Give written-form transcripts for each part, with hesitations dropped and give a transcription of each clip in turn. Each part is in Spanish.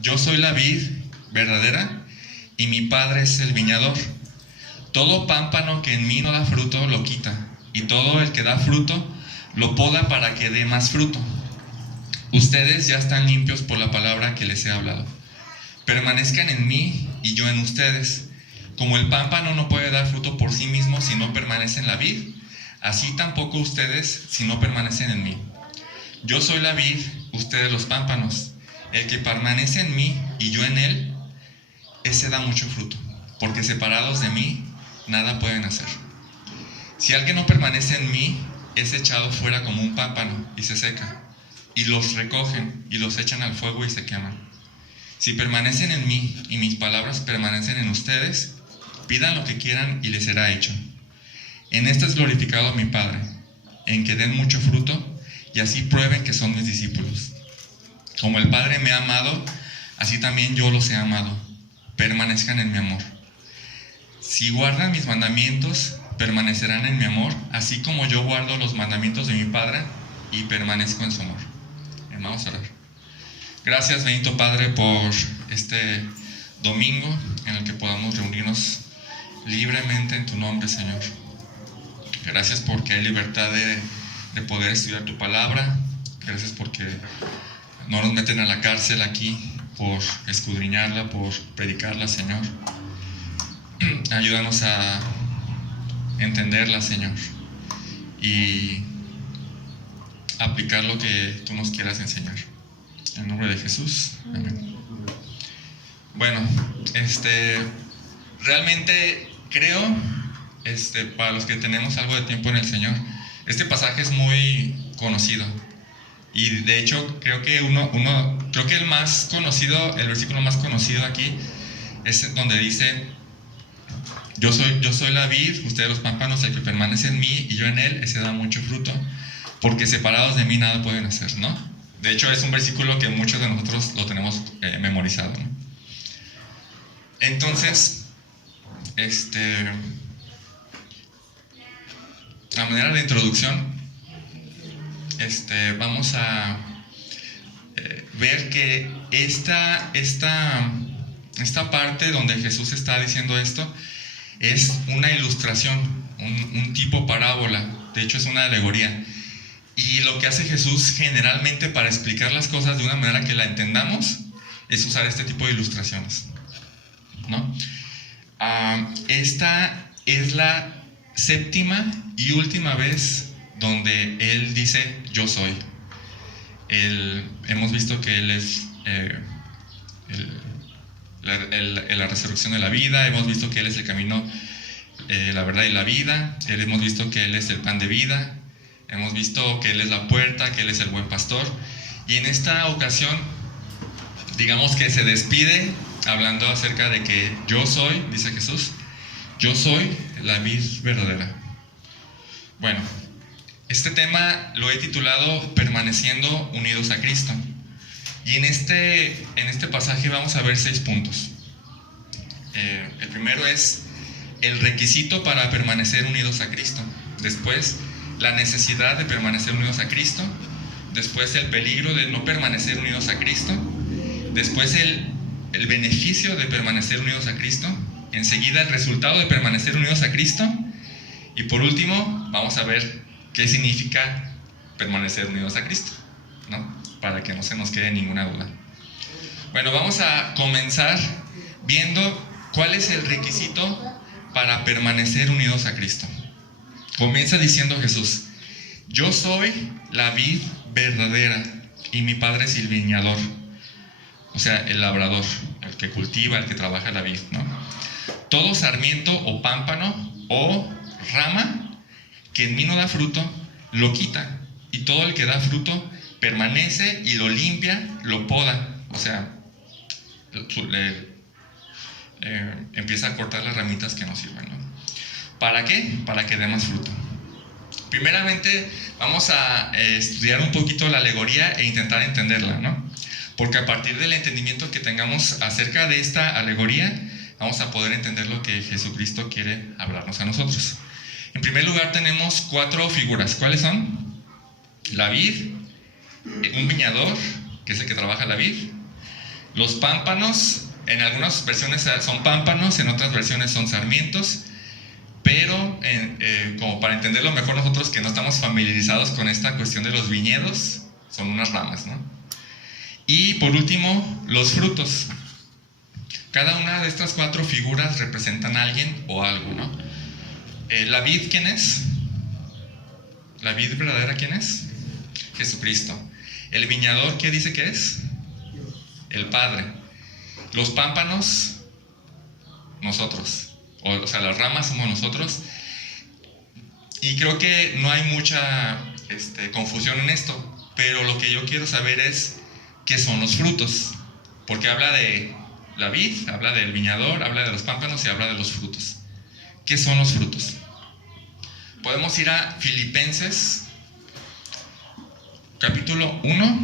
Yo soy la vid verdadera y mi Padre es el viñador. Todo pámpano que en mí no da fruto lo quita, y todo el que da fruto lo poda para que dé más fruto. Ustedes ya están limpios por la palabra que les he hablado. Permanezcan en mí y yo en ustedes. Como el pámpano no puede dar fruto por sí mismo si no permanece en la vid, así tampoco ustedes si no permanecen en mí. Yo soy la vid, ustedes los pámpanos. El que permanece en mí y yo en él, ese da mucho fruto, porque separados de mí, nada pueden hacer. Si alguien no permanece en mí, es echado fuera como un pámpano y se seca, y los recogen y los echan al fuego y se queman. Si permanecen en mí y mis palabras permanecen en ustedes, pidan lo que quieran y les será hecho. En esto es glorificado mi Padre, en que den mucho fruto y así prueben que son mis discípulos. Como el Padre me ha amado, así también yo los he amado. Permanezcan en mi amor. Si guardan mis mandamientos, permanecerán en mi amor, así como yo guardo los mandamientos de mi Padre y permanezco en su amor. Vamos a orar. Gracias, bendito Padre, por este domingo en el que podamos reunirnos libremente en tu nombre, Señor. Gracias porque hay libertad de poder estudiar tu palabra. Gracias porque no nos meten a la cárcel aquí por escudriñarla, por predicarla, Señor. Ayúdanos a entenderla, Señor, y aplicar lo que tú nos quieras enseñar. En nombre de Jesús, amén. Bueno, realmente creo, para los que tenemos algo de tiempo en el Señor, este pasaje es muy conocido. Y de hecho, creo que el más conocido, el versículo más conocido aquí, es donde dice: Yo soy la vid, ustedes los pámpanos, el que permanece en mí y yo en él, ese da mucho fruto, porque separados de mí nada pueden hacer, ¿no? De hecho, es un versículo que muchos de nosotros lo tenemos memorizado, ¿no? Entonces, a manera de introducción, vamos a ver que esta parte donde Jesús está diciendo esto es una ilustración, un tipo parábola. De hecho, es una alegoría. Y lo que hace Jesús generalmente para explicar las cosas de una manera que la entendamos es usar este tipo de ilustraciones, ¿no? Esta es la séptima y última vez donde Él dice: yo soy. Hemos visto que Él es la resurrección de la vida. Hemos visto que Él es el camino, la verdad y la vida. Hemos visto que Él es el pan de vida. Hemos visto que Él es la puerta, que Él es el buen pastor. Y en esta ocasión, digamos que se despide hablando acerca de que yo soy, dice Jesús, yo soy la vid verdadera. Bueno, este tema lo he titulado Permaneciendo unidos a Cristo. Y en este pasaje vamos a ver 6 puntos. El primero es el requisito para permanecer unidos a Cristo. Después, la necesidad de permanecer unidos a Cristo. Después, el peligro de no permanecer unidos a Cristo. Después, el beneficio de permanecer unidos a Cristo. Enseguida, el resultado de permanecer unidos a Cristo. Y por último, vamos a ver qué significa permanecer unidos a Cristo, ¿no? Para que no se nos quede ninguna duda. Bueno, vamos a comenzar viendo cuál es el requisito para permanecer unidos a Cristo. Comienza diciendo Jesús: yo soy la vid verdadera y mi Padre es el viñador. O sea, el labrador, el que cultiva, el que trabaja la vid, ¿no? Todo sarmiento o pámpano o rama que en mí no da fruto, lo quita. Y todo el que da fruto permanece y lo limpia, lo poda. O sea, empieza a cortar las ramitas que no sirven, ¿no? ¿Para qué? Para que dé más fruto. Primeramente, vamos a estudiar un poquito la alegoría e intentar entenderla, ¿no? Porque a partir del entendimiento que tengamos acerca de esta alegoría, vamos a poder entender lo que Jesucristo quiere hablarnos a nosotros. En primer lugar, tenemos 4 figuras. ¿Cuáles son? La vid, un viñador, que es el que trabaja la vid, Los pámpanos, en algunas versiones son pámpanos, en otras versiones son sarmientos, pero como para entenderlo mejor nosotros que no estamos familiarizados con esta cuestión de los viñedos, son unas ramas, ¿no? Y por último, los frutos. Cada una de estas 4 figuras representan a alguien o algo, ¿no? La vid, ¿quién es? La vid verdadera, ¿quién es? Jesucristo. El viñador, ¿qué dice que es? El Padre. Los pámpanos, nosotros. O sea, las ramas somos nosotros. Y creo que no hay mucha confusión en esto, pero lo que yo quiero saber es qué son los frutos. Porque habla de la vid, habla del viñador, habla de los pámpanos y habla de los frutos. ¿Qué son los frutos? Podemos ir a Filipenses, capítulo 1.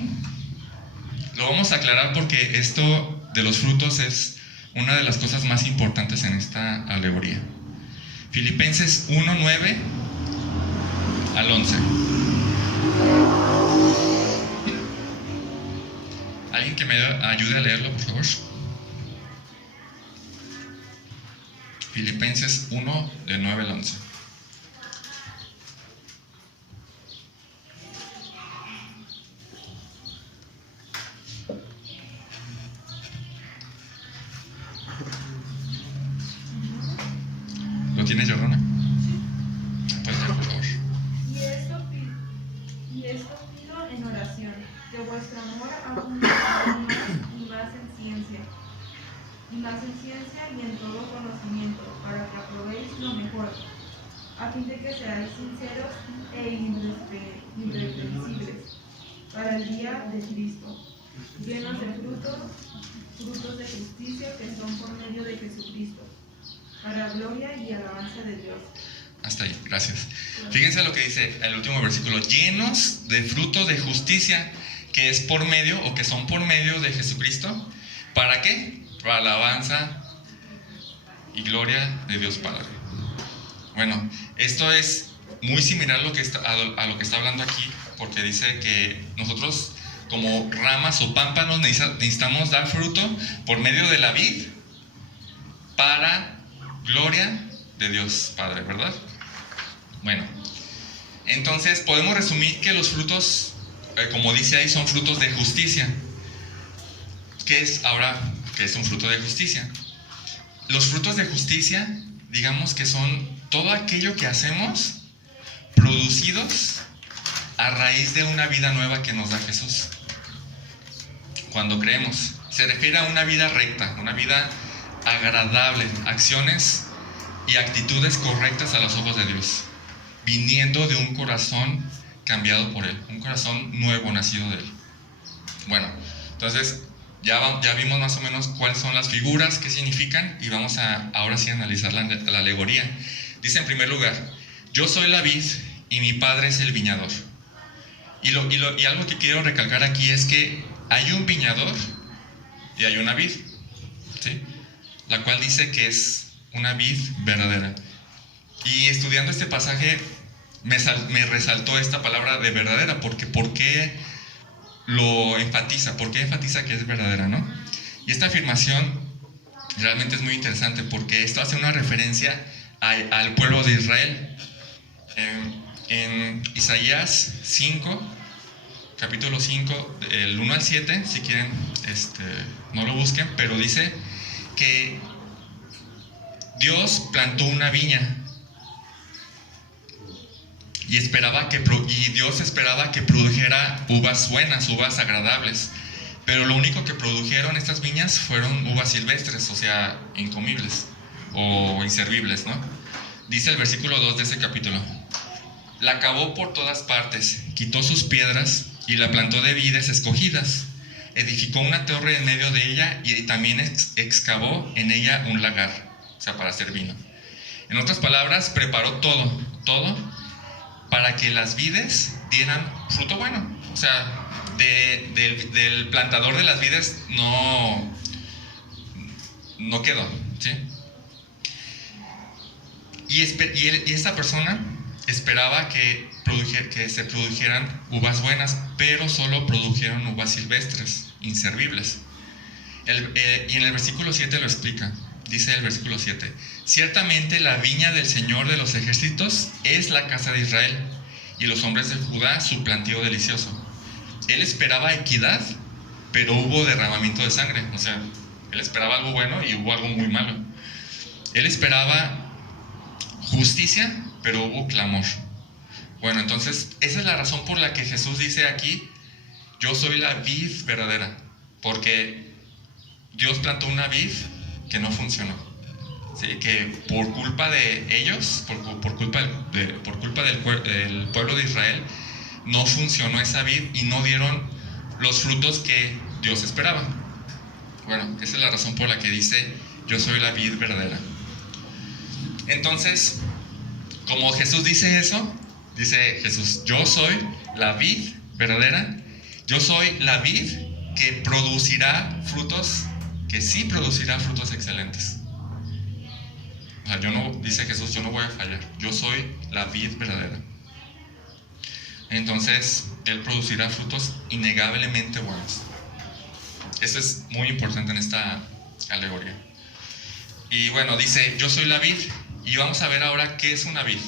Lo vamos a aclarar porque esto de los frutos es una de las cosas más importantes en esta alegoría. Filipenses 1, 9 al 11. ¿Alguien que me ayude a leerlo, por favor? Filipenses 1, del 9 al 11. ¿Lo tienes, Jordana? Pues ya, por favor. Y esto pido en oración, que vuestro amor abunde aún más y más en ciencia y en todo conocimiento, para que aprobéis lo mejor, a fin de que seáis sinceros e irreprensibles para el día de Cristo, llenos de frutos de justicia que son por medio de Jesucristo, para gloria y alabanza de Dios. Hasta ahí, gracias. Fíjense lo que dice el último versículo: llenos de frutos de justicia, que es por medio, o que son por medio de Jesucristo. ¿Para qué? Para alabanza y gloria de Dios Padre. Bueno, esto es muy similar a lo que está hablando aquí, porque dice que nosotros, como ramas o pámpanos, necesitamos dar fruto por medio de la vid para gloria de Dios Padre, ¿verdad? Bueno, entonces podemos resumir que los frutos, como dice ahí, son frutos de justicia. ¿Qué es un fruto de justicia? Los frutos de justicia, digamos que son todo aquello que hacemos producidos a raíz de una vida nueva que nos da Jesús. Cuando creemos, se refiere a una vida recta, una vida agradable, acciones y actitudes correctas a los ojos de Dios, viniendo de un corazón cambiado por Él, un corazón nuevo, nacido de Él. Bueno, entonces ya vimos más o menos cuáles son las figuras, qué significan, y vamos a ahora sí analizar la alegoría. Dice en primer lugar: yo soy la vid y mi padre es el viñador. Y algo que quiero recalcar aquí es que hay un viñador y hay una vid, ¿sí? La cual dice que es una vid verdadera. Y estudiando este pasaje me resaltó esta palabra de verdadera, porque ¿por qué lo enfatiza? ¿Por qué enfatiza que es verdadera, no? Y esta afirmación realmente es muy interesante, porque esto hace una referencia al pueblo de Israel. En Isaías 5, capítulo 5, el 1 al 7, si quieren, no lo busquen, pero dice que Dios plantó una viña y Dios esperaba que produjera uvas buenas, uvas agradables, pero lo único que produjeron estas viñas fueron uvas silvestres, o sea, incomibles o inservibles, ¿no? Dice el versículo 2 de ese capítulo: la cavó por todas partes, quitó sus piedras y la plantó de vides escogidas, edificó una torre en medio de ella y también excavó en ella un lagar, o sea, para hacer vino. En otras palabras, preparó todo para que las vides dieran fruto bueno. O sea, del plantador de las vides no quedó, ¿sí? Y esta persona esperaba que se produjeran uvas buenas, pero solo produjeron uvas silvestres, inservibles. Y en el versículo 7 lo explica. Dice el versículo 7: ciertamente la viña del Señor de los ejércitos es la casa de Israel, y los hombres de Judá su plantío delicioso. Él esperaba equidad, pero hubo derramamiento de sangre. O sea, él esperaba algo bueno y hubo algo muy malo. Él esperaba justicia, pero hubo clamor. Bueno, entonces esa es la razón por la que Jesús dice aquí: yo soy la vid verdadera, porque Dios plantó una vid que no funcionó, ¿sí? Que por culpa de ellos, por culpa del pueblo de Israel, no funcionó esa vid y no dieron los frutos que Dios esperaba. Bueno, esa es la razón por la que dice: yo soy la vid verdadera. Entonces, como Jesús dice eso, dice Jesús: yo soy la vid verdadera, yo soy la vid que producirá frutos, que sí producirá frutos excelentes. O sea, dice Jesús, yo no voy a fallar, yo soy la vid verdadera. Entonces, Él producirá frutos innegablemente buenos. Eso es muy importante en esta alegoría. Y bueno, dice: yo soy la vid. Y vamos a ver ahora qué es una vid.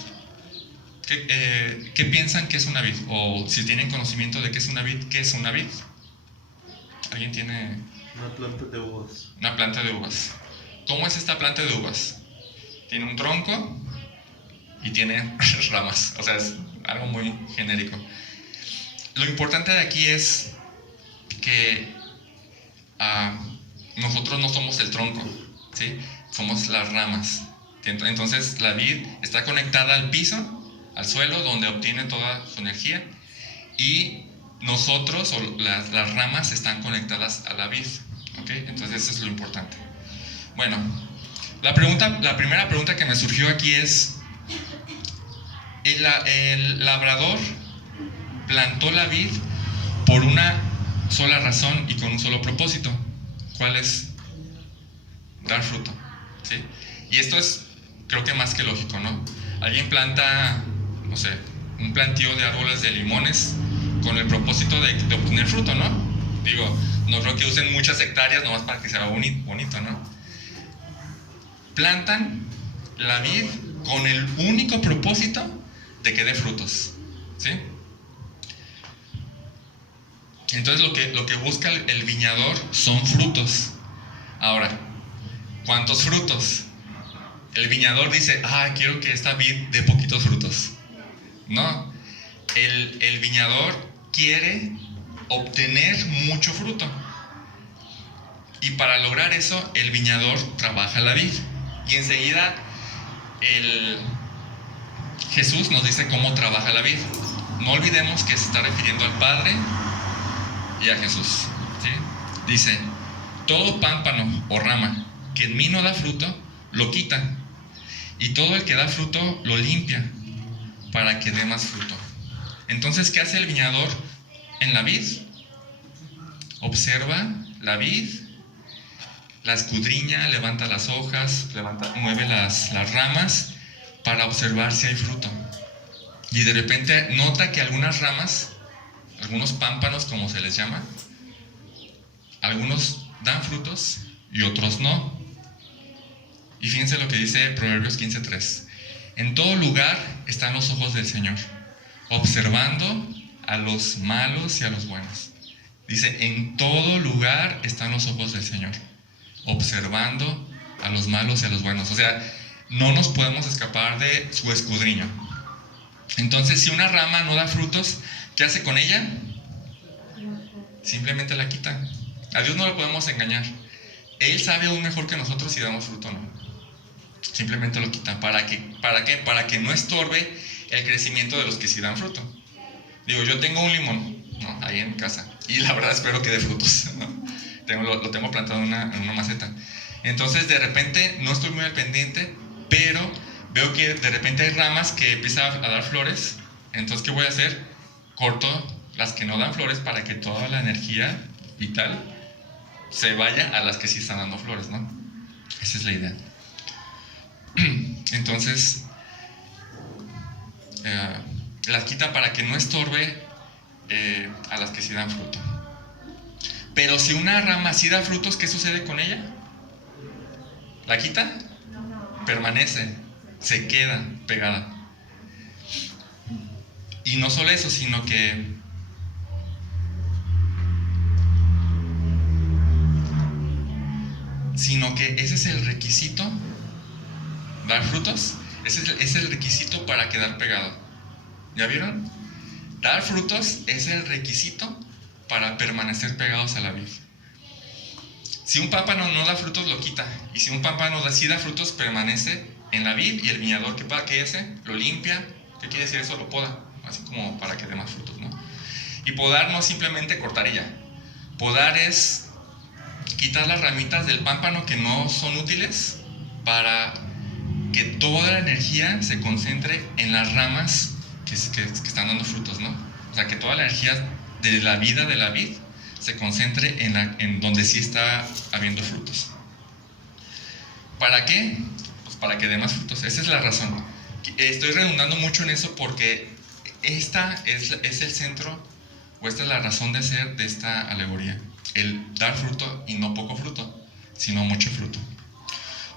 ¿Qué piensan que es una vid? O si tienen conocimiento de qué es una vid, ¿qué es una vid? ¿Alguien tiene? Una planta de uvas. Una planta de uvas. ¿Cómo es esta planta de uvas? Tiene un tronco y tiene ramas. O sea, es algo muy genérico. Lo importante de aquí es que nosotros no somos el tronco, ¿sí? Somos las ramas. Entonces la vid está conectada al piso, al suelo, donde obtiene toda su energía, y nosotros, o las ramas, están conectadas a la vid, ¿ok? Entonces eso es lo importante. Bueno, la primera pregunta que me surgió aquí es: el labrador plantó la vid por una sola razón y con un solo propósito. ¿Cuál es? Dar fruto, ¿sí? Y esto es, creo que más que lógico, ¿no? Alguien planta, no sé, un plantío de árboles de limones con el propósito de obtener fruto, ¿no? Digo, no creo que usen muchas hectáreas nomás para que sea bonito, ¿no? Plantan la vid con el único propósito de que dé frutos, ¿sí? Entonces lo que busca el viñador son frutos. Ahora, ¿cuántos frutos? El viñador dice: quiero que esta vid dé poquitos frutos. No, el viñador quiere obtener mucho fruto. Y para lograr eso, el viñador trabaja la vid. Y enseguida Jesús nos dice cómo trabaja la vid. No olvidemos que se está refiriendo al Padre y a Jesús, ¿sí? Dice: todo pámpano o rama que en mí no da fruto, lo quita, y todo el que da fruto lo limpia, para que dé más fruto. Entonces, ¿qué hace el viñador en la vid? Observa la vid, la escudriña, levanta las hojas, mueve las ramas para observar si hay fruto. Y de repente nota que algunas ramas, algunos pámpanos, como se les llama, algunos dan frutos y otros no. Y fíjense lo que dice Proverbios 15:3: en todo lugar están los ojos del Señor, observando a los malos y a los buenos. Dice: en todo lugar están los ojos del Señor, observando a los malos y a los buenos. O sea, no nos podemos escapar de su escudriño. Entonces, si una rama no da frutos, ¿qué hace con ella? Simplemente la quita. A Dios no lo podemos engañar. Él sabe aún mejor que nosotros si damos fruto o no. Simplemente lo quita. ¿Para qué? Para que no estorbe el crecimiento de los que sí dan fruto. Digo, yo tengo un limón, ¿no?, ahí en casa, y la verdad espero que dé frutos, ¿no? Lo tengo plantado en una maceta. Entonces, de repente, no estoy muy al pendiente, pero veo que de repente hay ramas que empiezan a dar flores. Entonces, ¿qué voy a hacer? Corto las que no dan flores para que toda la energía vital se vaya a las que sí están dando flores, ¿no? Esa es la idea. Entonces, las quita para que no estorbe a las que sí dan fruto. Pero si una rama sí da frutos, ¿qué sucede con ella? ¿La quita? Permanece, se queda pegada. Y no solo eso, sino que ese es el requisito, dar frutos, ese es el requisito para quedar pegado. ¿Ya vieron? Dar frutos es el requisito para permanecer pegados a la vid. Si un pámpano no da frutos, lo quita. Y si un pámpano sí da frutos, permanece en la vid. Y el viñador, ¿qué hace? Lo limpia. ¿Qué quiere decir eso? Lo poda. Así como para que dé más frutos, ¿no? Y podar no es simplemente cortar y ya. Podar es quitar las ramitas del pámpano que no son útiles para que toda la energía se concentre en las ramas que están dando frutos, ¿no? O sea, que toda la energía de la vida de la vid se concentre en donde sí está habiendo frutos. ¿Para qué? Pues para que dé más frutos. Esa es la razón. Estoy redundando mucho en eso porque esta es el centro, o esta es la razón de ser de esta alegoría. El dar fruto, y no poco fruto, sino mucho fruto.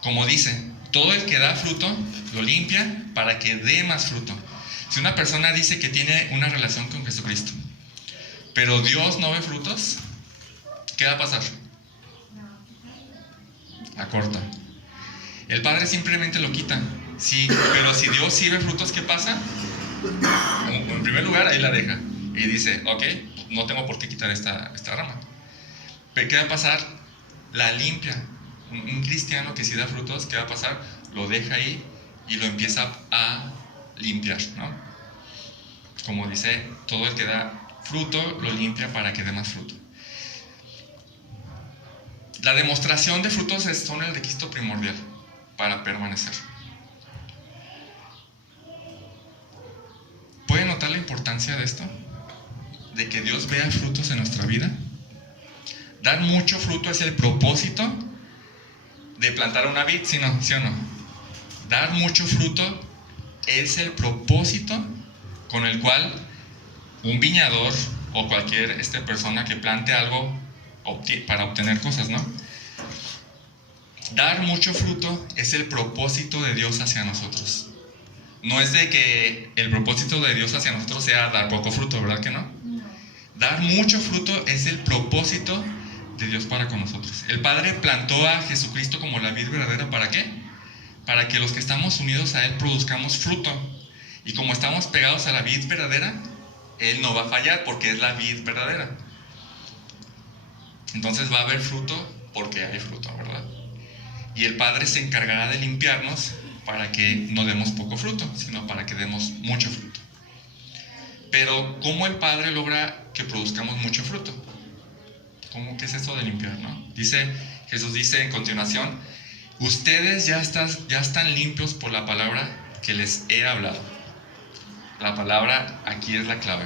Como dice, todo el que da fruto lo limpia para que dé más fruto. Si una persona dice que tiene una relación con Jesucristo, pero Dios no ve frutos, ¿qué va a pasar? La corta. El Padre simplemente lo quita. Sí, pero si Dios sí ve frutos, ¿qué pasa? En primer lugar, ahí la deja. Y dice, ok, no tengo por qué quitar esta rama. Pero ¿qué va a pasar? La limpia. Un cristiano que sí da frutos, ¿qué va a pasar? Lo deja ahí y lo empieza a limpiar, ¿no? Como dice, todo el que da fruto lo limpia para que dé más fruto. La demostración de frutos son el requisito primordial para permanecer. ¿Pueden notar la importancia de esto? De que Dios vea frutos en nuestra vida. Dar mucho fruto es el propósito de plantar una vid, ¿sí o no? Dar mucho fruto es el propósito con el cual un viñador o cualquier persona que plante algo para obtener cosas, ¿no? Dar mucho fruto es el propósito de Dios hacia nosotros. No es de que el propósito de Dios hacia nosotros sea dar poco fruto, ¿verdad que no? Dar mucho fruto es el propósito de Dios para con nosotros. El Padre plantó a Jesucristo como la vid verdadera, ¿para qué? Para que los que estamos unidos a Él produzcamos fruto. Y como estamos pegados a la vid verdadera, Él no va a fallar porque es la vid verdadera. Entonces va a haber fruto porque hay fruto, ¿verdad? Y el Padre se encargará de limpiarnos para que no demos poco fruto, sino para que demos mucho fruto. Pero ¿cómo el Padre logra que produzcamos mucho fruto? ¿Qué es esto de limpiar, no? Jesús dice en continuación, ustedes ya están limpios por la palabra que les he hablado. La palabra aquí es la clave.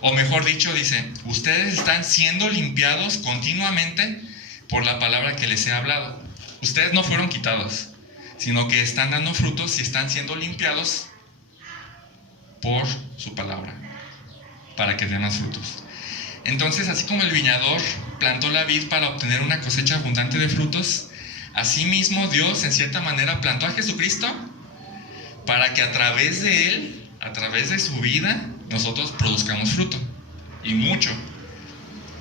O mejor dicho, dice, ustedes están siendo limpiados continuamente por la palabra que les he hablado. Ustedes no fueron quitados, sino que están dando frutos y están siendo limpiados por su palabra, para que den más frutos. Entonces, así como el viñador plantó la vid para obtener una cosecha abundante de frutos, asimismo Dios en cierta manera plantó a Jesucristo para que a través de Él, a través de su vida, nosotros produzcamos fruto, y mucho.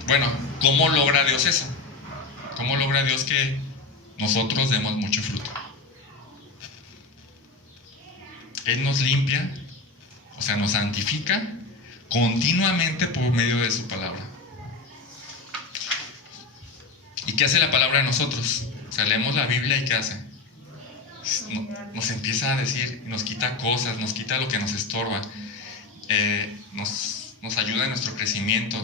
Bueno, ¿cómo logra Dios eso? ¿Cómo logra Dios que nosotros demos mucho fruto? Él nos limpia, o sea, nos santifica continuamente por medio de su palabra. ¿Y qué hace la palabra de nosotros? O sea, leemos la Biblia y ¿qué hace? Nos empieza a decir, nos quita cosas, nos quita lo que nos estorba, nos ayuda en nuestro crecimiento,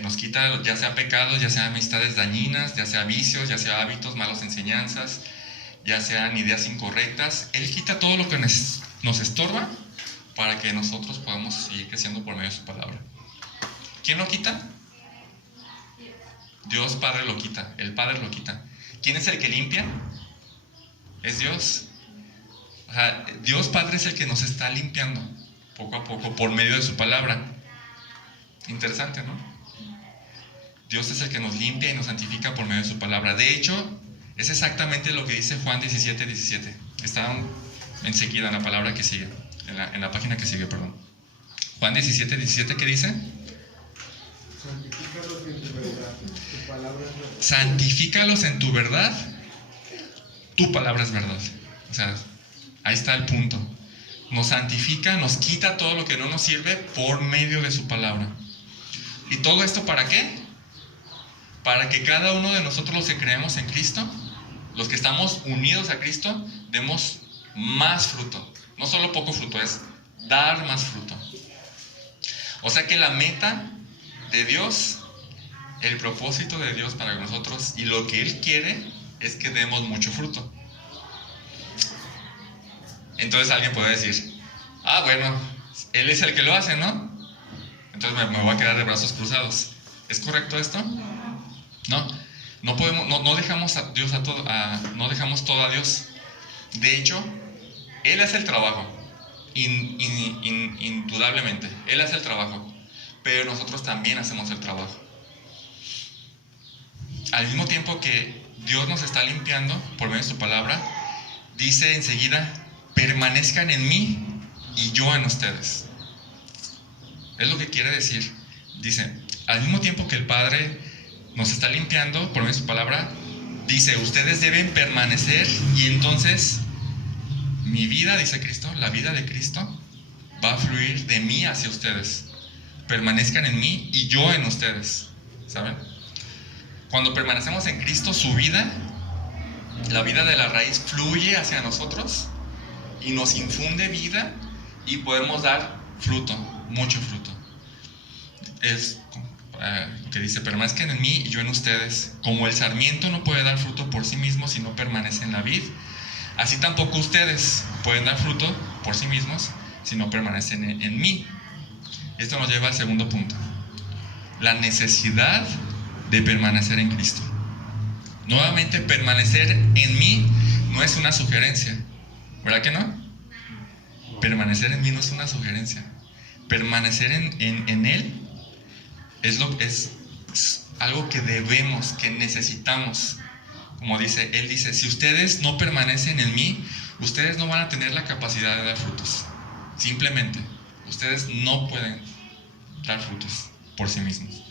nos quita ya sea pecados, ya sea amistades dañinas, ya sea vicios, ya sea hábitos, malas enseñanzas, ya sean ideas incorrectas. Él quita todo lo que nos estorba para que nosotros podamos seguir creciendo por medio de su palabra. ¿Quién lo quita? Dios Padre lo quita, el Padre lo quita. ¿Quién es el que limpia? Es Dios. O sea, Dios Padre es el que nos está limpiando poco a poco por medio de su palabra. Interesante, ¿no? Dios es el que nos limpia y nos santifica por medio de su palabra. De hecho, es exactamente lo que dice Juan 17:17. Está enseguida en la palabra que sigue, en la página que sigue, perdón. Juan 17:17, ¿qué dice? Santifícalos en tu verdad, tu palabra es verdad. Santifícalos en tu verdad, tu palabra es verdad. O sea, ahí está el punto. Nos santifica, nos quita todo lo que no nos sirve por medio de su palabra. ¿Y todo esto para qué? Para que cada uno de nosotros, los que creemos en Cristo, los que estamos unidos a Cristo, demos más fruto. No solo poco fruto, es dar más fruto. O sea que la meta de Dios, el propósito de Dios para nosotros y lo que Él quiere es que demos mucho fruto. Entonces alguien puede decir, bueno, Él es el que lo hace, ¿no? Entonces me voy a quedar de brazos cruzados. ¿Es correcto esto? No podemos, no dejamos a Dios no dejamos todo a Dios. De hecho, Él hace el trabajo, indudablemente. Él hace el trabajo, pero nosotros también hacemos el trabajo. Al mismo tiempo que Dios nos está limpiando por medio de su palabra, dice enseguida, permanezcan en mí y yo en ustedes. Es lo que quiere decir. Dice, al mismo tiempo que el Padre nos está limpiando por medio de su palabra, dice, ustedes deben permanecer y entonces mi vida, dice Cristo, la vida de Cristo va a fluir de mí hacia ustedes. Permanezcan en mí y yo en ustedes. ¿Saben? Cuando permanecemos en Cristo, su vida, la vida de la raíz, fluye hacia nosotros y nos infunde vida y podemos dar fruto, mucho fruto. Es que dice, permanezcan en mí y yo en ustedes. Como el sarmiento no puede dar fruto por sí mismo si no permanece en la vid, así tampoco ustedes pueden dar fruto por sí mismos si no permanecen en mí. Esto nos lleva al segundo punto: la necesidad de permanecer en Cristo. Nuevamente, permanecer en mí no es una sugerencia, ¿verdad que no? Permanecer en mí no es una sugerencia. Permanecer en Él es algo que debemos, que necesitamos. Como dice, Él dice, si ustedes no permanecen en mí, ustedes no van a tener la capacidad de dar frutos. Simplemente, ustedes no pueden dar frutos por sí mismos.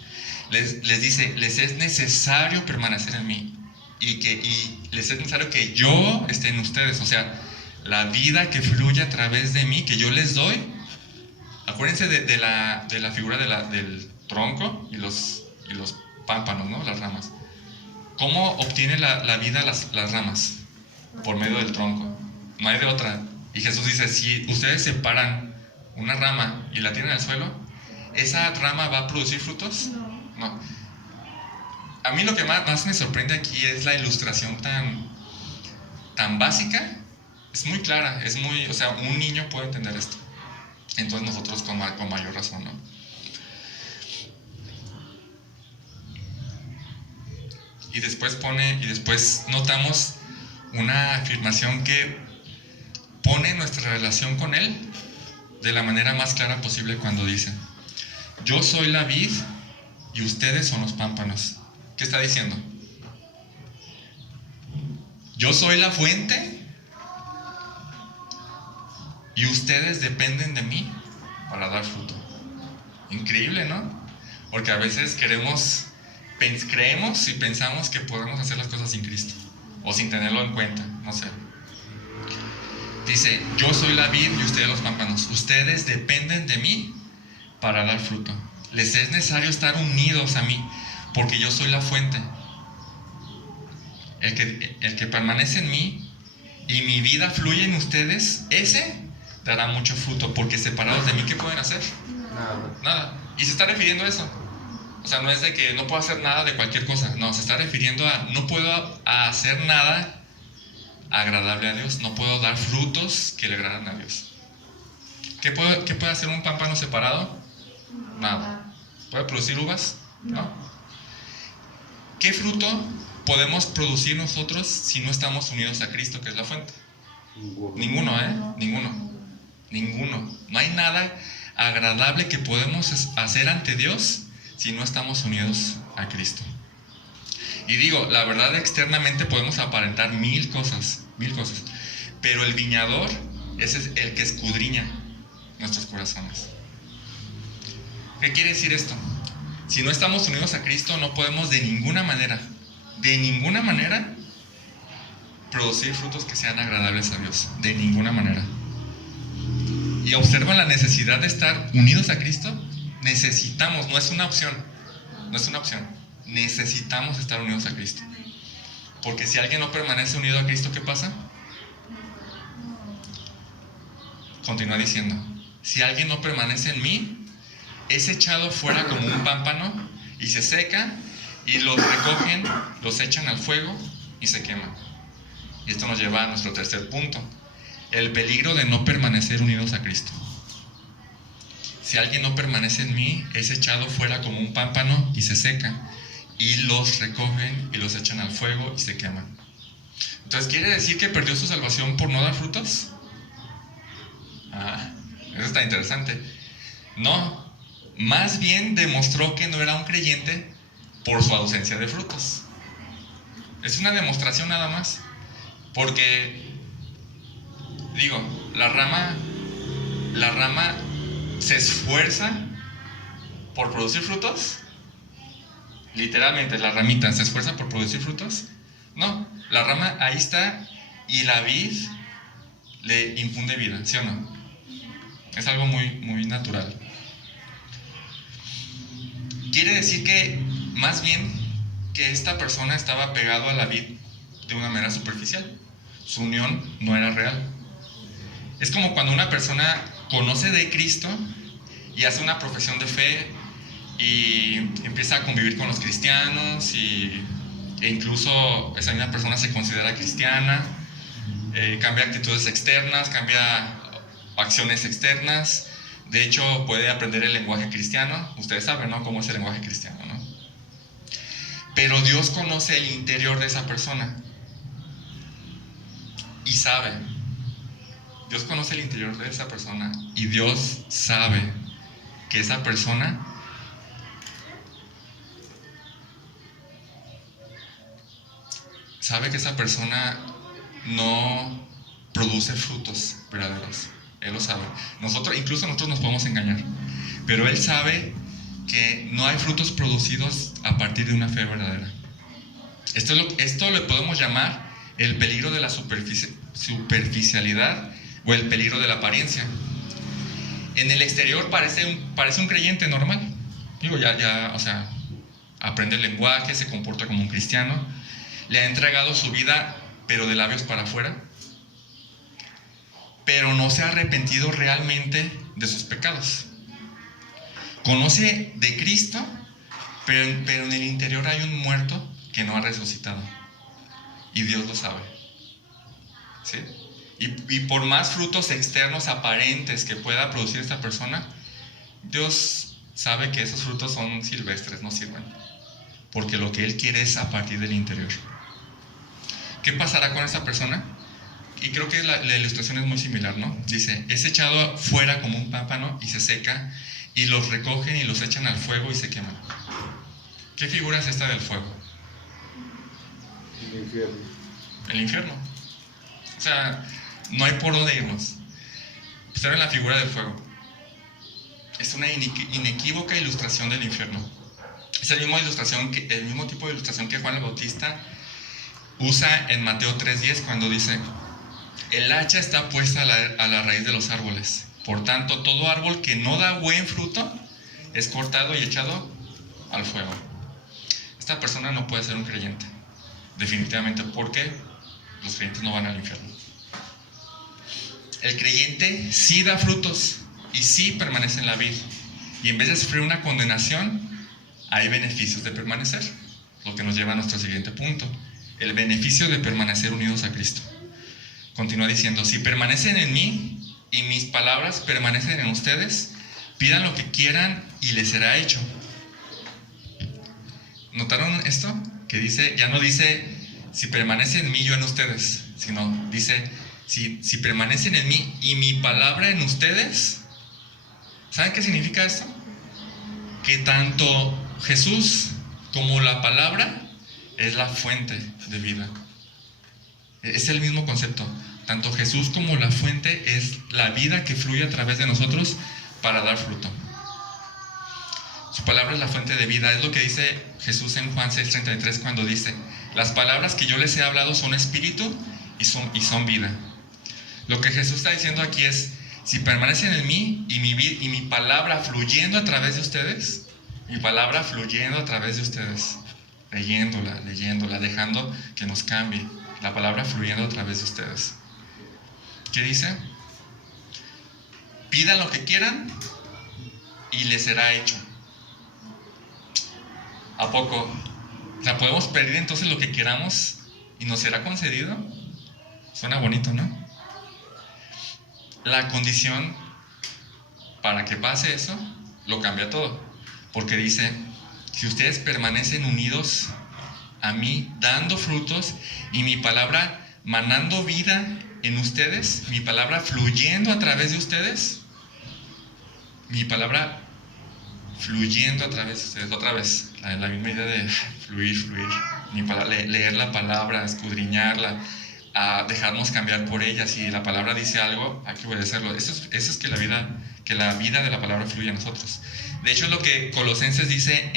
Les dice, les es necesario permanecer en mí y les es necesario que yo esté en ustedes. O sea, la vida que fluye a través de mí, que yo les doy. Acuérdense de la figura del tronco y los pámpanos, ¿no? Las ramas. ¿Cómo obtiene la vida las ramas? Por medio del tronco. No hay de otra. Y Jesús dice, si ustedes separan una rama y la tiran al suelo, ¿esa rama va a producir frutos? No. A mí lo que más me sorprende aquí es la ilustración tan básica. Es muy clara, o sea, un niño puede entender esto. Entonces nosotros con mayor razón, ¿no? Y después notamos una afirmación que pone nuestra relación con Él de la manera más clara posible cuando dice, yo soy la vid y ustedes son los pámpanos. ¿Qué está diciendo? Yo soy la fuente y ustedes dependen de mí para dar fruto. Increíble, ¿no? Porque a veces creemos y pensamos que podemos hacer las cosas sin Cristo o sin tenerlo en cuenta, no sé. Dice, yo soy la vid y ustedes los pámpanos. Ustedes dependen de mí para dar fruto. Les es necesario estar unidos a mí porque yo soy la fuente. El que permanece en mí y mi vida fluye en ustedes, ese dará mucho fruto, porque separados de mí, ¿qué pueden hacer? Nada. Y se está refiriendo a eso. O sea, no es de que no puedo hacer nada de cualquier cosa. No, se está refiriendo a no puedo hacer nada agradable a Dios. No puedo dar frutos que le agradan a Dios. ¿Qué puede hacer un pámpano separado? Nada. ¿Puede producir uvas? No. ¿Qué fruto podemos producir nosotros si no estamos unidos a Cristo, que es la fuente? Ninguno, ¿eh? Ninguno. No hay nada agradable que podemos hacer ante Dios si no estamos unidos a Cristo. Y digo, la verdad, externamente podemos aparentar mil cosas, pero el viñador ese es el que escudriña nuestros corazones. ¿Qué quiere decir esto? Si no estamos unidos a Cristo, no podemos de ninguna manera, producir frutos que sean agradables a Dios. De ninguna manera. Y observan la necesidad de estar unidos a Cristo. Necesitamos, no es una opción. Necesitamos estar unidos a Cristo. Porque si alguien no permanece unido a Cristo, ¿qué pasa? Continúa diciendo: si alguien no permanece en mí, es echado fuera como un pámpano y se seca, y los recogen, los echan al fuego y se queman. Y esto nos lleva a nuestro tercer punto: el peligro de no permanecer unidos a Cristo. Si alguien no permanece en mí, es echado fuera como un pámpano y se seca, y los recogen y los echan al fuego y se queman. Entonces, ¿quiere decir que perdió su salvación por no dar frutos? Eso está interesante. No, más bien demostró que no era un creyente por su ausencia de frutos. Es una demostración nada más. Porque, digo, la rama se esfuerza por producir frutos. Literalmente, la ramita se esfuerza por producir frutos. No, la rama ahí está y la vid le infunde vida, ¿sí o no? Es algo muy, muy natural. Quiere decir que, más bien, que esta persona estaba pegado a la vid de una manera superficial. Su unión no era real. Es como cuando una persona conoce de Cristo y hace una profesión de fe y empieza a convivir con los cristianos e incluso esa misma persona se considera cristiana, cambia actitudes externas, cambia acciones externas. De hecho, puede aprender el lenguaje cristiano. Ustedes saben, ¿no?, cómo es el lenguaje cristiano, ¿no? Pero Dios conoce el interior de esa persona y sabe. Dios conoce el interior de esa persona y Dios sabe que esa persona no produce frutos verdaderos. Él lo sabe. Incluso nosotros nos podemos engañar, pero Él sabe que no hay frutos producidos a partir de una fe verdadera. Esto lo podemos llamar el peligro de la superficialidad o el peligro de la apariencia. En el exterior parece un creyente normal. Digo, o sea, aprende el lenguaje, se comporta como un cristiano, le ha entregado su vida, pero de labios para afuera, pero no se ha arrepentido realmente de sus pecados. Conoce de Cristo, pero en el interior hay un muerto que no ha resucitado. Y Dios lo sabe. ¿Sí? Y por más frutos externos aparentes que pueda producir esta persona, Dios sabe que esos frutos son silvestres, no sirven. Porque lo que Él quiere es a partir del interior. ¿Qué pasará con esa persona? Y creo que la ilustración es muy similar, ¿no? Dice: es echado fuera como un pámpano y se seca, y los recogen y los echan al fuego y se queman. ¿Qué figura es esta del fuego? El infierno. El infierno. O sea, no hay por dónde irnos. Observen la figura del fuego. Es una inequívoca ilustración del infierno. Es el mismo tipo de ilustración que Juan el Bautista usa en Mateo 3:10 cuando dice: el hacha está puesta a la raíz de los árboles. Por tanto, todo árbol que no da buen fruto es cortado y echado al fuego. Esta persona no puede ser un creyente, definitivamente, porque los creyentes no van al infierno. El creyente sí da frutos y sí permanece en la vid. Y en vez de sufrir una condenación, hay beneficios de permanecer. Lo que nos lleva a nuestro siguiente punto: el beneficio de permanecer unidos a Cristo. Continúa diciendo: si permanecen en mí y mis palabras permanecen en ustedes, pidan lo que quieran y les será hecho. ¿Notaron esto? Que dice, ya no dice si permanecen en mí, yo en ustedes, sino dice si permanecen en mí y mi palabra en ustedes. ¿Saben qué significa esto? Que tanto Jesús, como la palabra, es la fuente de vida. Es el mismo concepto. Tanto Jesús como la fuente es la vida que fluye a través de nosotros para dar fruto. Su palabra es la fuente de vida. Es lo que dice Jesús en Juan 6:33 cuando dice: las palabras que yo les he hablado son espíritu y son vida. Lo que Jesús está diciendo aquí es: si permanecen en mí y mi palabra fluyendo a través de ustedes, mi palabra fluyendo a través de ustedes, leyéndola, dejando que nos cambie, la palabra fluyendo a través de ustedes. ¿Qué dice? Pidan lo que quieran y les será hecho. ¿A poco? O sea, podemos pedir entonces lo que queramos y nos será concedido. Suena bonito, ¿no? La condición para que pase eso lo cambia todo, porque dice: si ustedes permanecen unidos a mí, dando frutos, y mi palabra manando vida en ustedes, mi palabra fluyendo a través de ustedes, mi palabra fluyendo a través de ustedes. Otra vez, la misma idea de fluir, leer la palabra, escudriñarla, a dejarnos cambiar por ella. Si la palabra dice algo, hay que obedecerlo. Eso es que la vida de la palabra fluye a nosotros. De hecho, es lo que Colosenses dice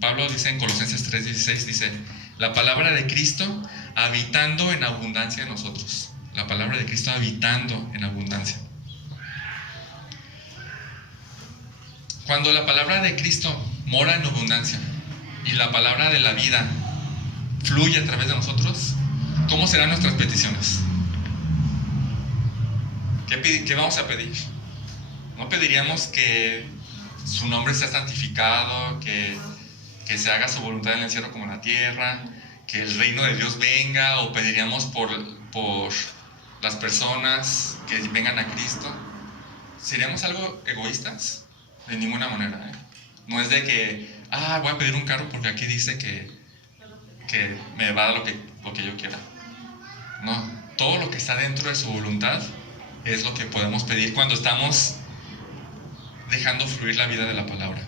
Pablo dice en Colosenses 3:16, dice: la palabra de Cristo habitando en abundancia en nosotros. La palabra de Cristo habitando en abundancia. Cuando la palabra de Cristo mora en abundancia y la palabra de la vida fluye a través de nosotros, ¿cómo serán nuestras peticiones? ¿Qué vamos a pedir? No pediríamos que su nombre sea santificado, que se haga su voluntad en el cielo como en la tierra, que el reino de Dios venga, o pediríamos por las personas que vengan a Cristo. ¿Seríamos algo egoístas? De ninguna manera, ¿eh? No es de que, voy a pedir un carro porque aquí dice que me va a dar lo que yo quiera. No, todo lo que está dentro de su voluntad es lo que podemos pedir cuando estamos dejando fluir la vida de la palabra.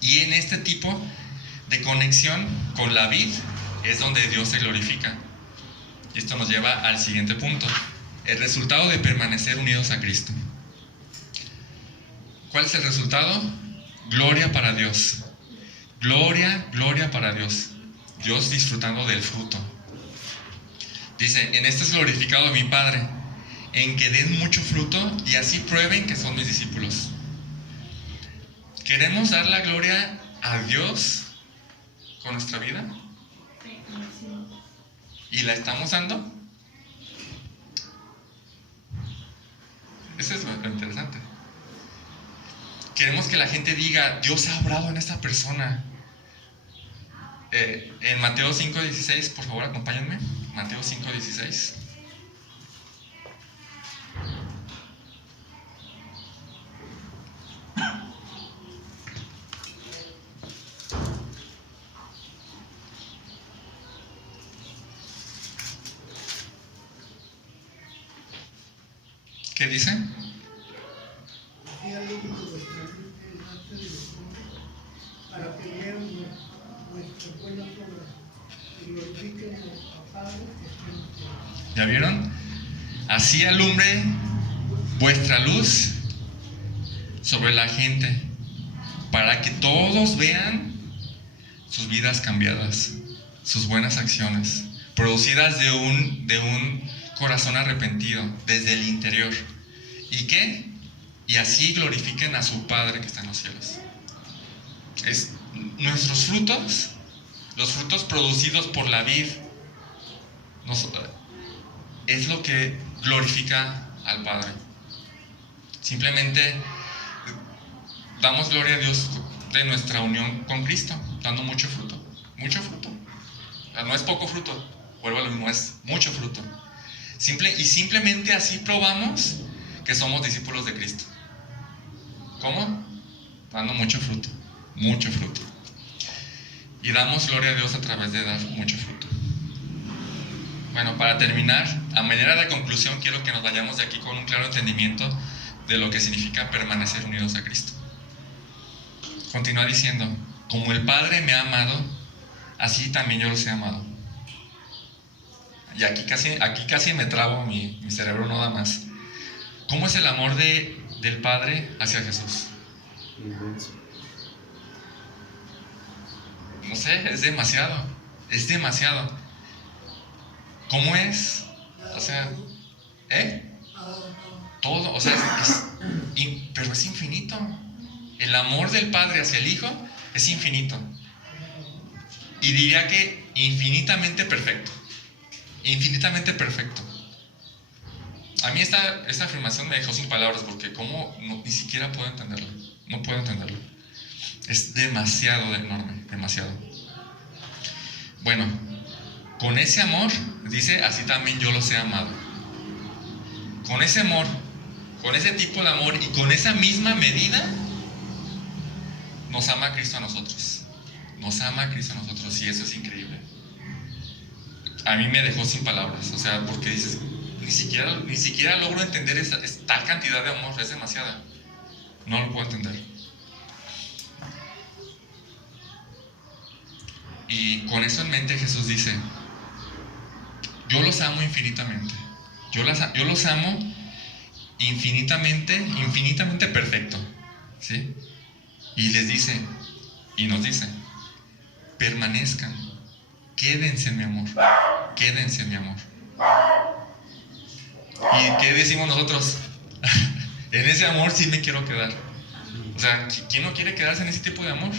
Y en este tipo de conexión con la vid es donde Dios se glorifica. Y esto nos lleva al siguiente punto: el resultado de permanecer unidos a Cristo. ¿Cuál es el resultado? Gloria para Dios. Gloria para Dios. Dios disfrutando del fruto. Dice: en esto es glorificado mi Padre, en que den mucho fruto y así prueben que son mis discípulos. ¿Queremos dar la gloria a Dios con nuestra vida? ¿Y la estamos dando? Eso es lo interesante. Queremos que la gente diga: Dios ha obrado en esta persona. En Mateo 5:16, por favor, acompáñenme. Mateo 5:16. ¿Qué dice? Para que vean nuestras buenas obras y glorifiquen a Padre que está en los cielos. ¿Ya vieron? Así alumbre vuestra luz sobre la gente, para que todos vean sus vidas cambiadas, sus buenas acciones, producidas de un corazón arrepentido desde el interior. ¿Y qué? Y así glorifiquen a su Padre que está en los cielos. Nuestros frutos, los frutos producidos por la vid, es lo que glorifica al Padre. Simplemente damos gloria a Dios de nuestra unión con Cristo, dando mucho fruto. Mucho fruto. O sea, no es poco fruto, vuelvo a lo mismo, es mucho fruto. Simplemente así probamos que somos discípulos de Cristo. ¿Cómo? Dando mucho fruto. Mucho fruto. Y damos gloria a Dios a través de dar mucho fruto. Bueno, para terminar, a manera de conclusión, quiero que nos vayamos de aquí con un claro entendimiento de lo que significa permanecer unidos a Cristo. continúa diciendo, como el Padre me ha amado, así también yo los he amado. Y aquí casi me trabo mi cerebro, no da más. ¿Cómo es el amor del Padre hacia Jesús? Inmenso. No sé, es demasiado. Es demasiado. ¿Cómo es? O sea, todo, o sea, pero es infinito. El amor del Padre hacia el Hijo es infinito. Y diría que infinitamente perfecto. Infinitamente perfecto. A mí esta afirmación me dejó sin palabras porque ni siquiera puedo entenderlo. No puedo entenderlo. Es demasiado enorme, demasiado. Bueno, con ese amor, dice, así también yo los he amado. Con ese amor, con ese tipo de amor y con esa misma medida, nos ama Cristo a nosotros. Nos ama Cristo a nosotros y eso es increíble. A mí me dejó sin palabras, o sea, porque dices, ni siquiera logro entender tal cantidad de amor, es demasiada. No lo puedo entender. Y con eso en mente Jesús dice, yo los amo infinitamente. Yo los amo infinitamente perfecto. ¿Sí? Y les dice, y nos dice, permanezcan, quédense en mi amor, quédense en mi amor. ¿Y qué decimos nosotros? En ese amor sí me quiero quedar. O sea, ¿quién no quiere quedarse en ese tipo de amor?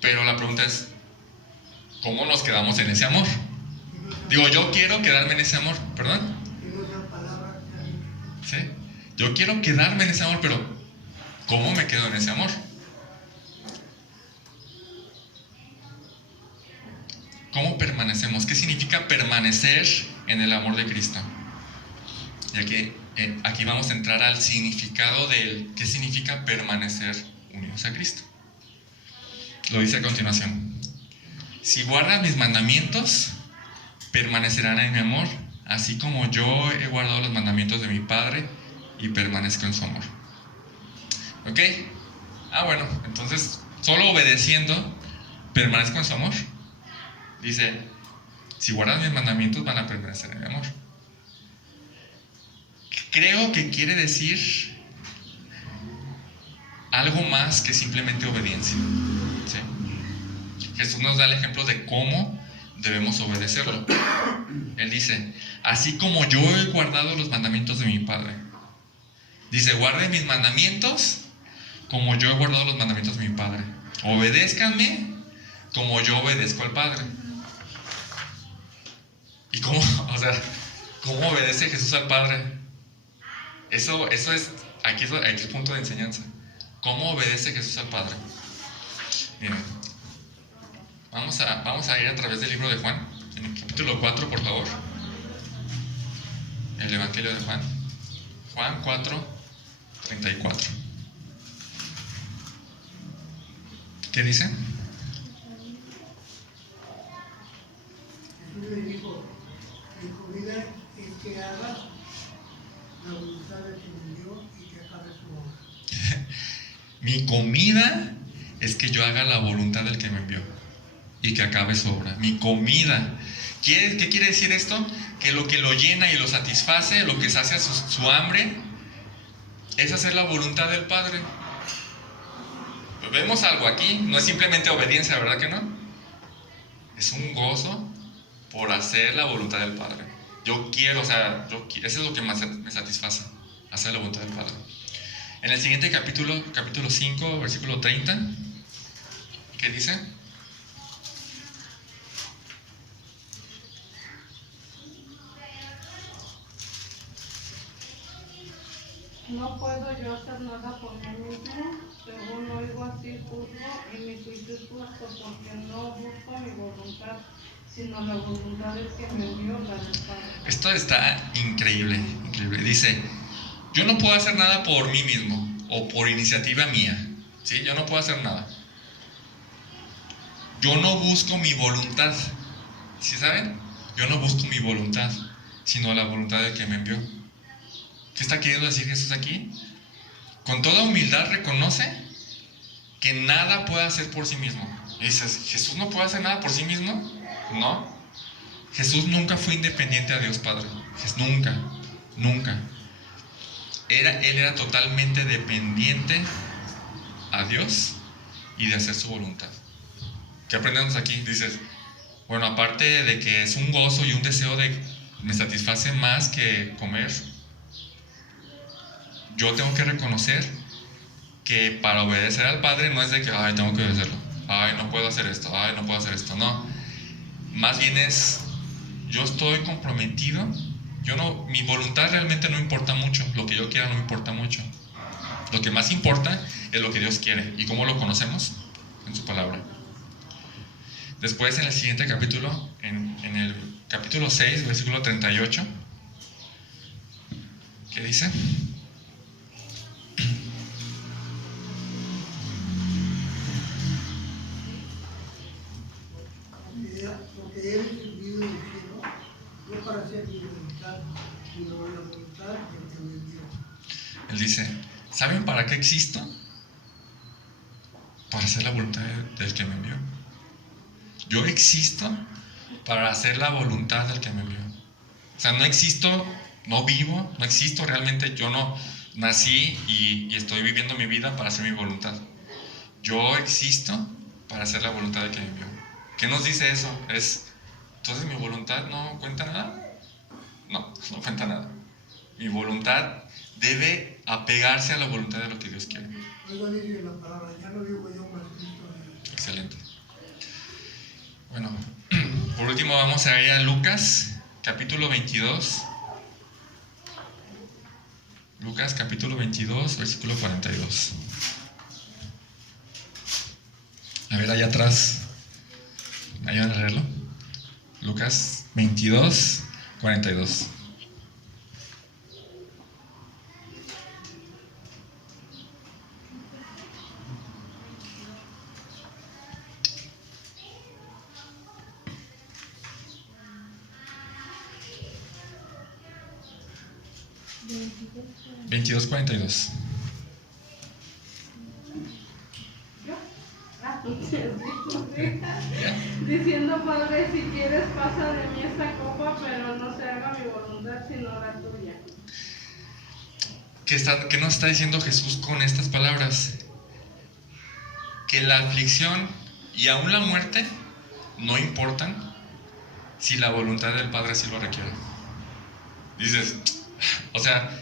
Pero la pregunta es, ¿cómo nos quedamos en ese amor? Digo, yo quiero quedarme en ese amor, ¿perdón? ¿Sí? Yo quiero quedarme en ese amor, pero ¿cómo me quedo en ese amor? ¿Cómo permanecemos? ¿Qué significa permanecer en el amor de Cristo? Ya que aquí vamos a entrar al significado del qué significa permanecer unidos a Cristo. Lo dice a continuación. Si guardan mis mandamientos, permanecerán en mi amor, así como yo he guardado los mandamientos de mi Padre y permanezco en su amor. ¿Ok? Bueno, entonces, solo obedeciendo, permanezco en su amor. Dice, si guardan mis mandamientos, van a permanecer en mi amor. Creo que quiere decir algo más que simplemente obediencia. ¿Sí? Jesús nos da el ejemplo de cómo debemos obedecerlo. Él dice, así como yo he guardado los mandamientos de mi Padre. Dice, guarden mis mandamientos como yo he guardado los mandamientos de mi Padre. Obedézcanme como yo obedezco al Padre. ¿Y cómo obedece Jesús al Padre? Eso es, aquí es el punto de enseñanza. ¿Cómo obedece Jesús al Padre? Miren, vamos a ir a través del libro de Juan, en el capítulo 4, por favor. El Evangelio de Juan. Juan 4:34. ¿Qué dice? Jesús le dijo, mi comida es que hagas la voluntad de que me envió y que acabe su obra. Mi comida es que yo haga la voluntad del que me envió y que acabe su obra. Mi comida. ¿Qué quiere decir esto? Que lo que lo llena y lo satisface, lo que sacia su hambre, es hacer la voluntad del Padre. Vemos algo aquí, no es simplemente obediencia, ¿verdad que no? Es un gozo por hacer la voluntad del Padre. Yo quiero, eso es lo que más me satisface, hacer la voluntad del Padre. En el siguiente capítulo 5, versículo 30, ¿qué dice? No puedo yo hacer nada por mí mismo, según oigo así juzgo, y mi juicio es justo, porque no busco mi voluntad, sino la voluntad del que me envió, la del Padre. Esto está increíble, increíble. Dice, yo no puedo hacer nada por mí mismo, o por iniciativa mía, ¿sí? Yo no puedo hacer nada. Yo no busco mi voluntad, ¿sí saben? Yo no busco mi voluntad, sino la voluntad del que me envió. ¿Qué está queriendo decir Jesús aquí? con toda humildad reconoce que nada puede hacer por sí mismo. Y dices, ¿Jesús no puede hacer nada por sí mismo? No. Jesús nunca fue independiente a Dios Padre. Nunca. Él era totalmente dependiente a Dios y de hacer su voluntad. ¿Qué aprendemos aquí? Dices, bueno, aparte de que es un gozo y un deseo de me satisface más que comer, yo tengo que reconocer que para obedecer al Padre no es de que, ay, tengo que obedecerlo, ay, no puedo hacer esto, ay, no puedo hacer esto, no. Más bien es, yo estoy comprometido, mi voluntad realmente no importa mucho, lo que yo quiera no importa mucho. Lo que más importa es lo que Dios quiere. ¿Y cómo lo conocemos? En su palabra. Después, en el siguiente capítulo, en el capítulo 6, versículo 38, ¿qué dice? Porque Él es el del cielo, no para hacer mi voluntad, sino la voluntad del que me envió. Él dice, ¿saben para qué existo? Para hacer la voluntad del que me envió. Yo existo para hacer la voluntad del que me envió. O sea, no existo, no vivo, no existo realmente. Yo no nací y estoy viviendo mi vida para hacer mi voluntad. Yo existo para hacer la voluntad del que me envió. ¿Qué nos dice eso? Entonces mi voluntad no cuenta nada. No cuenta nada. Mi voluntad debe apegarse a la voluntad de lo que Dios quiere. Oiga, dice la palabra, ya no digo yo más Cristo. Excelente. Bueno, por último vamos a ir a Lucas, capítulo 22. Lucas, capítulo 22, versículo 42. A ver, allá atrás. ¿Me ayudan a leerlo? Lucas 22, 42. ¿22? 22, 42. Diciendo, Padre, si quieres pasa de mí esta copa, pero no se haga mi voluntad sino la tuya. ¿Qué nos está diciendo Jesús con estas palabras? Que la aflicción y aún la muerte no importan si la voluntad del Padre sí lo requiere. Dices, o sea,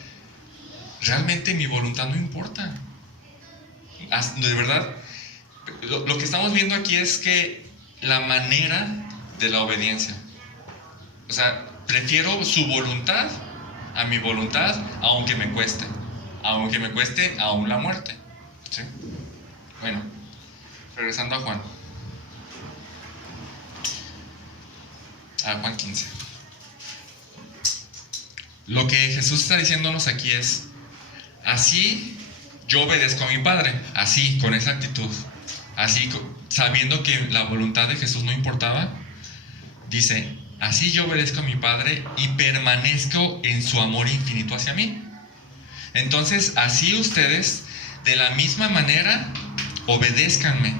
realmente mi voluntad no importa. De verdad, lo que estamos viendo aquí es que la manera de la obediencia. O sea, prefiero su voluntad a mi voluntad, aunque me cueste. Aunque me cueste aún la muerte. ¿Sí? Bueno, regresando a Juan. A Juan 15. Lo que Jesús está diciéndonos aquí es, así yo obedezco a mi Padre, así, con esa actitud, así, sabiendo que la voluntad de Jesús no importaba, dice, así yo obedezco a mi Padre y permanezco en su amor infinito hacia mí. Entonces, así ustedes, de la misma manera, obedézcanme.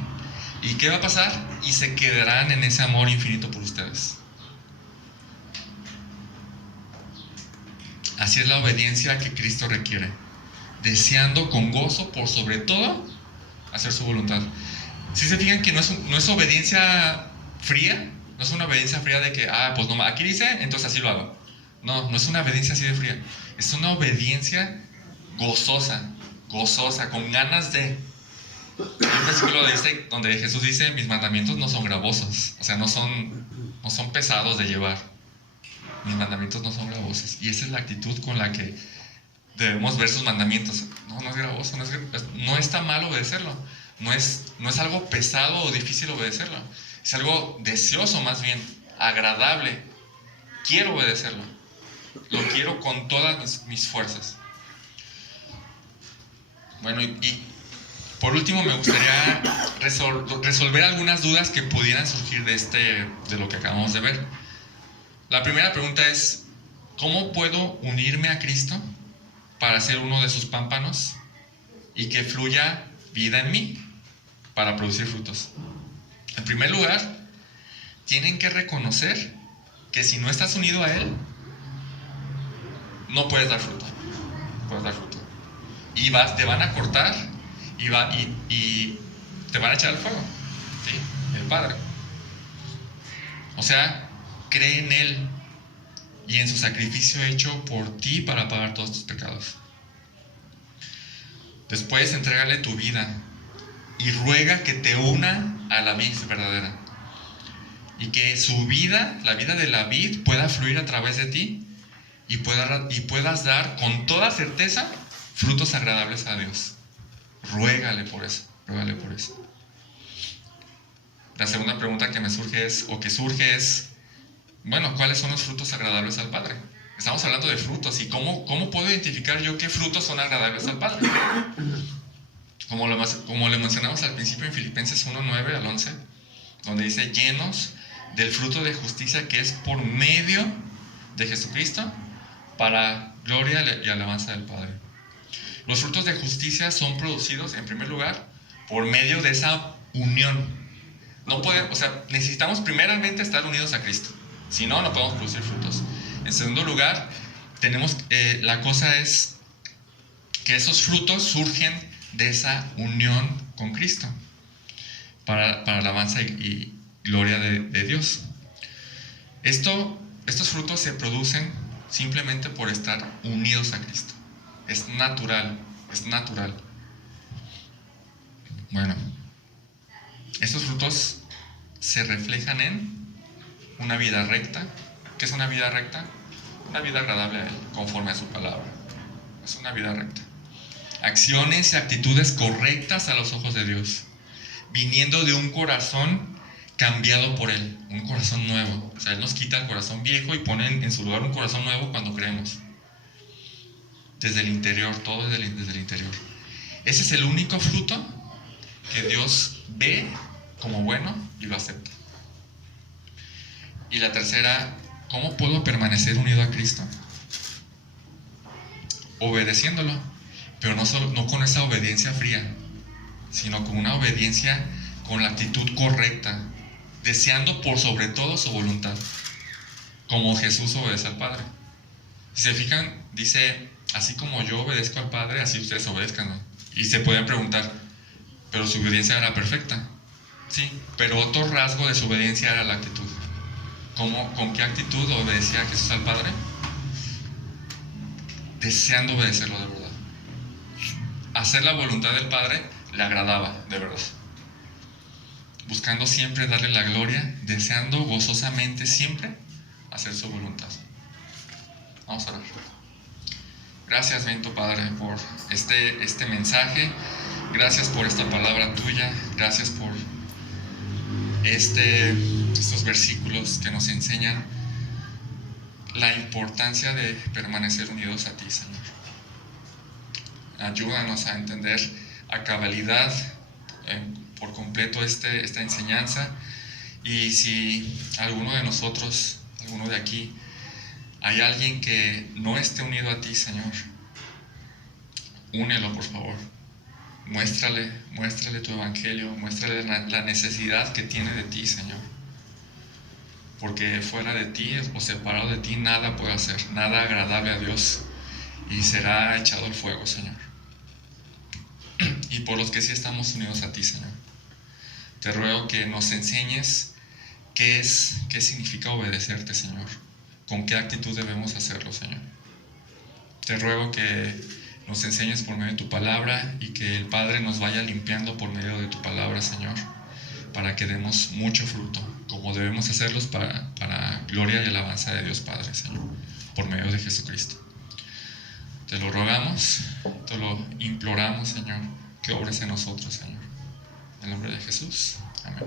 ¿Y qué va a pasar? Y se quedarán en ese amor infinito por ustedes. Así es la obediencia que Cristo requiere, deseando con gozo, por sobre todo, hacer su voluntad. Si se fijan que no es obediencia fría, no es una obediencia fría de que, pues no, aquí dice, entonces así lo hago. No es una obediencia así de fría. Es una obediencia gozosa, con ganas de. Hay un versículo donde Jesús dice, mis mandamientos no son gravosos, o sea, no son pesados de llevar. Mis mandamientos no son gravosos. Y esa es la actitud con la que debemos ver sus mandamientos. No es gravoso, no está mal obedecerlo. No es algo pesado o difícil obedecerlo. Es algo deseoso, más bien, agradable. Quiero obedecerlo. Lo quiero con todas mis fuerzas. Bueno, y por último me gustaría resolver algunas dudas que pudieran surgir de lo que acabamos de ver. La primera pregunta es, ¿cómo puedo unirme a Cristo para ser uno de sus pámpanos? y que fluya vida en mí para producir frutos. En primer lugar, tienen que reconocer que si no estás unido a Él, no puedes dar fruto. Puedes dar fruto. Y te van a cortar y te van a echar al fuego. ¿Sí? El Padre. O sea, cree en Él y en su sacrificio hecho por ti para pagar todos tus pecados. Después, entrégale tu vida y ruega que te una a la vid verdadera. Y que su vida, la vida de la vid, pueda fluir a través de ti y puedas dar con toda certeza frutos agradables a Dios. Ruégale por eso, ruégale por eso. La segunda pregunta que surge es, bueno, ¿cuáles son los frutos agradables al Padre? Estamos hablando de frutos, y ¿cómo puedo identificar yo qué frutos son agradables al Padre? Como le mencionamos al principio en Filipenses 1:9 al 11, donde dice, llenos del fruto de justicia que es por medio de Jesucristo, para gloria y alabanza del Padre. Los frutos de justicia son producidos, en primer lugar, por medio de esa unión. Necesitamos primeramente estar unidos a Cristo. Si no, no podemos producir frutos. En segundo lugar, la cosa es que esos frutos surgen de esa unión con Cristo, para alabanza y gloria de Dios. Estos frutos se producen simplemente por estar unidos a Cristo. Es natural, es natural. Bueno, estos frutos se reflejan en una vida recta. ¿Qué es una vida recta? Una vida agradable a Él, conforme a su palabra. Es una vida recta. Acciones y actitudes correctas a los ojos de Dios, viniendo de un corazón cambiado por Él, un corazón nuevo. O sea, Él nos quita el corazón viejo y pone en su lugar un corazón nuevo cuando creemos. Desde el interior, todo desde el interior. Ese es el único fruto que Dios ve como bueno y lo acepta. Y la tercera, ¿cómo puedo permanecer unido a Cristo? Obedeciéndolo, pero no con esa obediencia fría, sino con una obediencia con la actitud correcta, deseando por sobre todo su voluntad, como Jesús obedece al Padre. Si se fijan, dice, así como yo obedezco al Padre, así ustedes obedezcan, ¿no? Y se pueden preguntar, pero su obediencia era perfecta. Sí, pero otro rasgo de su obediencia era la actitud. ¿Con qué actitud obedecía Jesús al Padre? Deseando obedecerlo de verdad. Hacer la voluntad del Padre le agradaba, de verdad. Buscando siempre darle la gloria, deseando gozosamente siempre hacer su voluntad. Vamos a orar. Gracias, bendito Padre, por este mensaje. Gracias por esta palabra tuya. Gracias por estos versículos que nos enseñan la importancia de permanecer unidos a ti, Señor. Ayúdanos a entender a cabalidad por completo esta enseñanza, y si alguno de nosotros, alguno de aquí, hay alguien que no esté unido a ti, Señor, únelo, por favor. Muéstrale tu evangelio, muéstrale la necesidad que tiene de ti, Señor. Porque fuera de ti o separado de ti nada puede hacer, nada agradable a Dios, y será echado al fuego, Señor. Y por los que sí estamos unidos a ti, Señor, te ruego que nos enseñes qué significa obedecerte, Señor, con qué actitud debemos hacerlo, Señor. Te ruego que nos enseñes por medio de tu palabra, y que el Padre nos vaya limpiando por medio de tu palabra, Señor, para que demos mucho fruto, como debemos hacerlos para gloria y alabanza de Dios Padre, Señor, por medio de Jesucristo. Te lo rogamos, te lo imploramos, Señor, que obres en nosotros, Señor. En el nombre de Jesús. Amén.